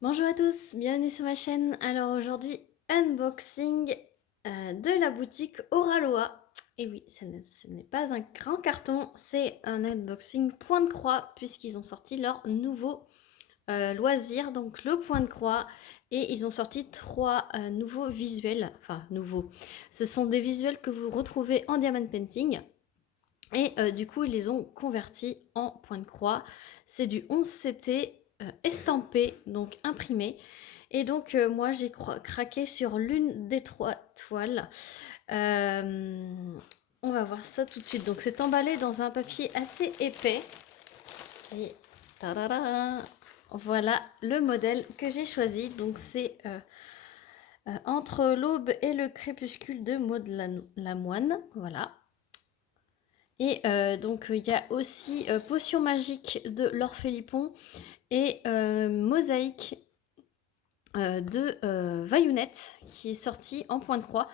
Bonjour à tous, bienvenue sur ma chaîne. Alors aujourd'hui, unboxing de la boutique Oraloa. Et oui, ce n'est pas un grand carton, c'est un unboxing point de croix puisqu'ils ont sorti leur nouveau loisir, donc le point de croix. Et ils ont sorti trois nouveaux visuels, enfin nouveaux. Ce sont des visuels que vous retrouvez en diamond painting. Et du coup, ils les ont convertis en point de croix. C'est du 11CT estampé, donc imprimé. Et donc, moi, j'ai craqué sur l'une des trois toiles. Euh, on va voir ça tout de suite. Donc, c'est emballé dans un papier assez épais. Et tadada, voilà le modèle que j'ai choisi. Donc, c'est Entre l'aube et le crépuscule de Maud Lamoine. Voilà. Et donc, il y a aussi Potion magique de Laure Philippon et Mosaïque de Vaillunette qui est sortie en point de croix.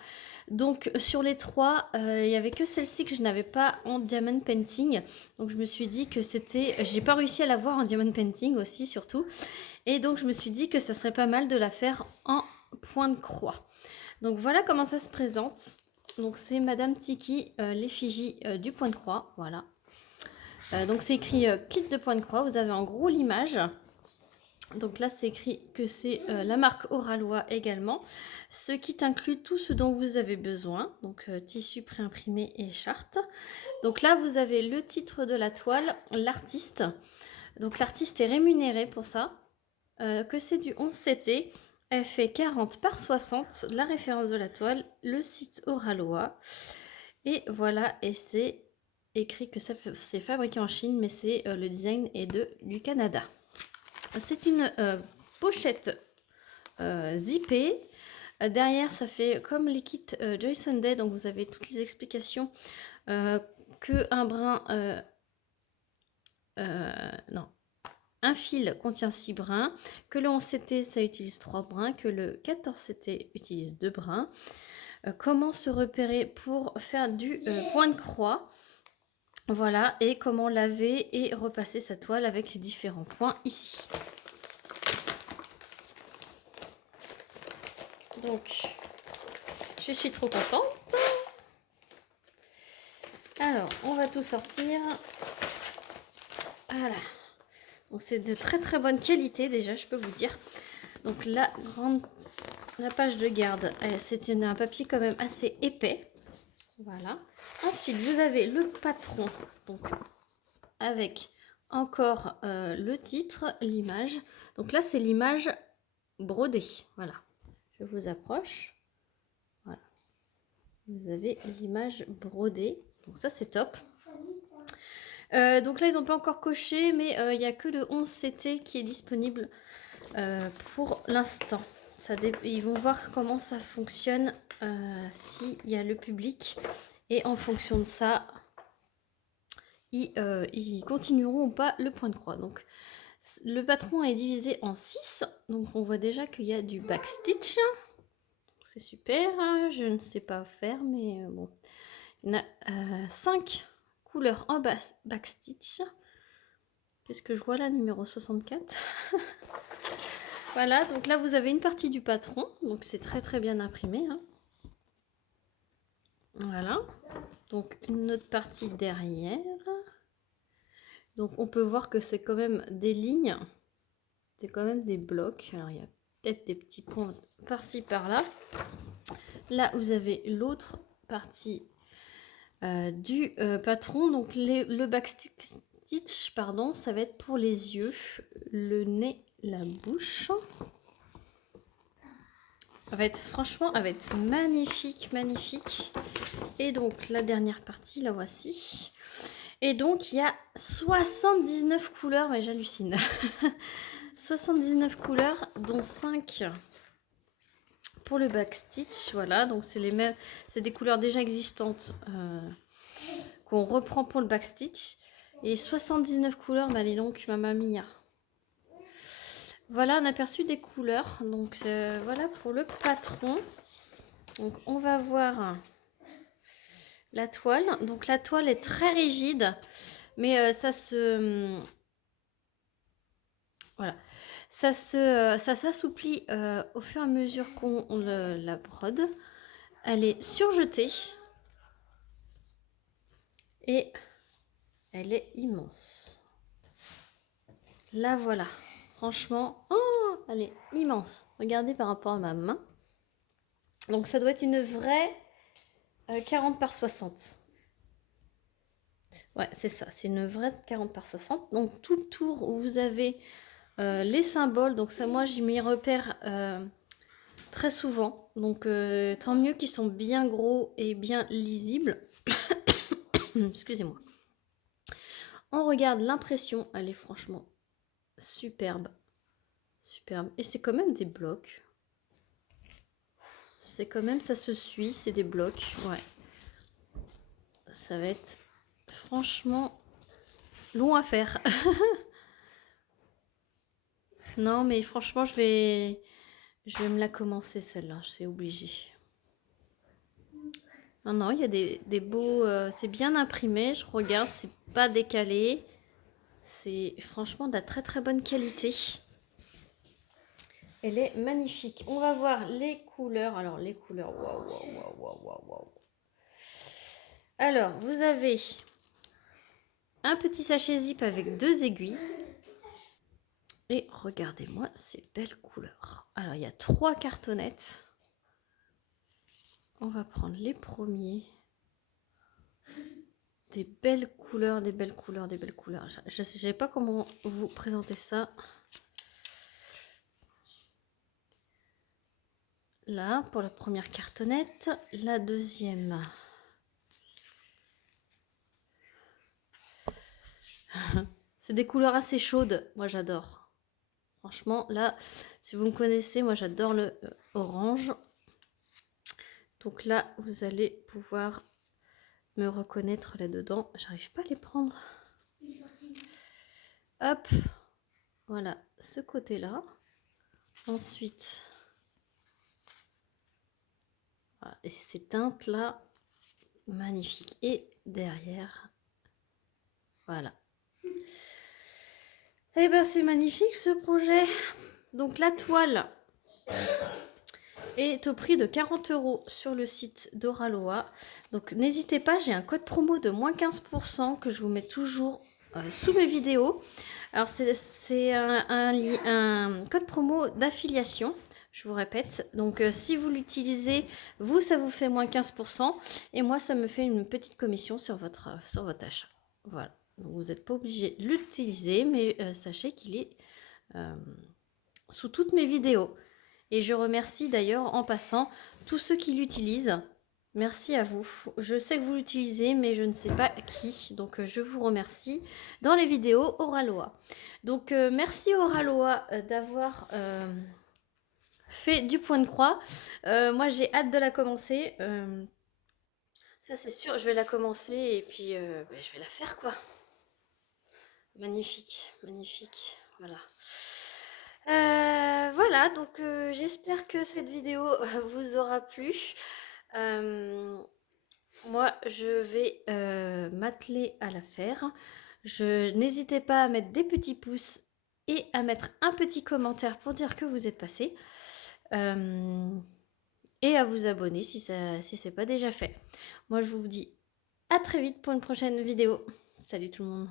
Donc, sur les trois, il n'y avait que celle-ci que je n'avais pas en diamond painting. Donc, je me suis dit que c'était. J'ai pas réussi à l'avoir en diamond painting aussi, surtout. Et donc, je me suis dit que ça serait pas mal de la faire en point de croix. Donc, voilà comment ça se présente. Donc, c'est Madame Tiki, l'effigie du point de croix. Voilà. Donc c'est écrit kit de point de croix, vous avez en gros l'image. Donc là c'est écrit que c'est la marque Oraloa également. Ce kit inclut tout ce dont vous avez besoin, donc tissu préimprimé et charte. Donc là vous avez le titre de la toile, l'artiste. Donc l'artiste est rémunéré pour ça, que c'est du 11CT. Elle fait 40 par 60, la référence de la toile, le site Oraloa. Et voilà, et c'est écrit que c'est fabriqué en Chine, mais c'est le design est du Canada. C'est une pochette zippée. Derrière, ça fait comme les kits Joy Sunday, donc vous avez toutes les explications que un brin, non, un fil contient 6 brins, que le 11CT ça utilise 3 brins, que le 14CT utilise 2 brins. Comment se repérer pour faire du point de croix. Voilà, et comment laver et repasser sa toile avec les différents points ici. Donc, je suis trop contente. Alors, on va tout sortir. Voilà. Donc, c'est de très très bonne qualité déjà, je peux vous dire. Donc, la page de garde, c'est un papier quand même assez épais. Voilà. Ensuite, vous avez le patron. Donc, avec encore le titre, l'image. Donc là, c'est l'image brodée. Voilà. Je vous approche. Voilà. Vous avez l'image brodée. Donc ça, c'est top. Donc là, ils n'ont pas encore coché, mais il n'y a que le 11CT qui est disponible pour l'instant. Ils vont voir comment ça fonctionne s'il y a le public. Et en fonction de ça, ils continueront ou pas le point de croix. Donc, le patron est divisé en 6. Donc, on voit déjà qu'il y a du backstitch. C'est super. Je ne sais pas faire, mais bon. Il y en a 5 couleurs en backstitch. Qu'est-ce que je vois là, numéro 64. Voilà, donc là, vous avez une partie du patron. Donc, c'est très très bien imprimé. Hein. Voilà. Donc, une autre partie derrière. Donc, on peut voir que c'est quand même des lignes. C'est quand même des blocs. Alors, il y a peut-être des petits points par-ci, par-là. Là, vous avez l'autre partie du patron. Donc, le backstitch, pardon, ça va être pour les yeux, le nez, la bouche. Franchement, elle va être magnifique, magnifique. Et donc, la dernière partie, la voici. Et donc, il y a 79 couleurs, mais j'hallucine. 79 couleurs, dont 5 pour le backstitch. Voilà, donc c'est les mêmes, c'est des couleurs déjà existantes qu'on reprend pour le backstitch. Et 79 couleurs, bah les donc, mamma mia. Voilà un aperçu des couleurs. Donc voilà pour le patron. Donc on va voir la toile. Donc la toile est très rigide, mais Voilà. Ça s'assouplit au fur et à mesure qu'on la brode. Elle est surjetée et elle est immense. La voilà. Franchement, oh, elle est immense. Regardez par rapport à ma main. Donc ça doit être une vraie 40 par 60. Ouais, c'est ça. C'est une vraie 40 par 60. Donc tout le tour où vous avez les symboles. Donc ça, moi, j'y m'y repère très souvent. Donc tant mieux qu'ils sont bien gros et bien lisibles. Excusez-moi. On regarde l'impression. Elle est franchement superbe. Superbe. Et c'est quand même des blocs. C'est quand même, ça se suit. C'est des blocs. Ouais. Ça va être franchement long à faire. Non, mais franchement, je vais me la commencer celle-là. C'est obligé. Non, non, il y a des beaux... c'est bien imprimé. Je regarde, c'est pas décalé. C'est franchement de la très très bonne qualité. Elle est magnifique. On va voir les couleurs. Alors, les couleurs... Waouh, waouh, waouh, waouh, waouh, waouh. Alors, vous avez un petit sachet zip avec 2 aiguilles. Et regardez-moi ces belles couleurs. Alors, il y a 3 cartonnettes. On va prendre les premiers. Des belles couleurs, des belles couleurs, des belles couleurs. Je ne sais pas comment vous présenter ça. Là, pour la première cartonnette. La deuxième. C'est des couleurs assez chaudes. Moi, j'adore. Franchement, là, si vous me connaissez, moi, j'adore le orange. Donc là, vous allez pouvoir me reconnaître là-dedans. J'arrive pas à les prendre. Hop. Voilà, ce côté-là. Ensuite, voilà, et ces teintes-là, magnifiques. Et derrière, voilà. Eh ben, c'est magnifique ce projet. Donc la toile est au prix de 40 € sur le site d'Oraloa. Donc n'hésitez pas, j'ai un code promo de moins 15% que je vous mets toujours sous mes vidéos. Alors c'est un code promo d'affiliation, je vous répète. Donc si vous l'utilisez, vous, ça vous fait moins 15%. Et moi, ça me fait une petite commission sur votre achat. Voilà. Donc, vous n'êtes pas obligé de l'utiliser, mais sachez qu'il est sous toutes mes vidéos. Et je remercie d'ailleurs en passant tous ceux qui l'utilisent. Merci à vous. Je sais que vous l'utilisez, mais je ne sais pas qui. Donc, je vous remercie dans les vidéos Oraloa. Donc, merci Oraloa d'avoir fait du point de croix. Moi, j'ai hâte de la commencer. Ça, c'est sûr, je vais la commencer et puis je vais la faire, quoi. Magnifique, magnifique. Voilà. Voilà, donc j'espère que cette vidéo vous aura plu. Moi, je vais m'atteler à la faire. N'hésitez pas à mettre des petits pouces et à mettre un petit commentaire pour dire que vous êtes passé. Et à vous abonner si c'est pas déjà fait. Moi, je vous dis à très vite pour une prochaine vidéo. Salut tout le monde.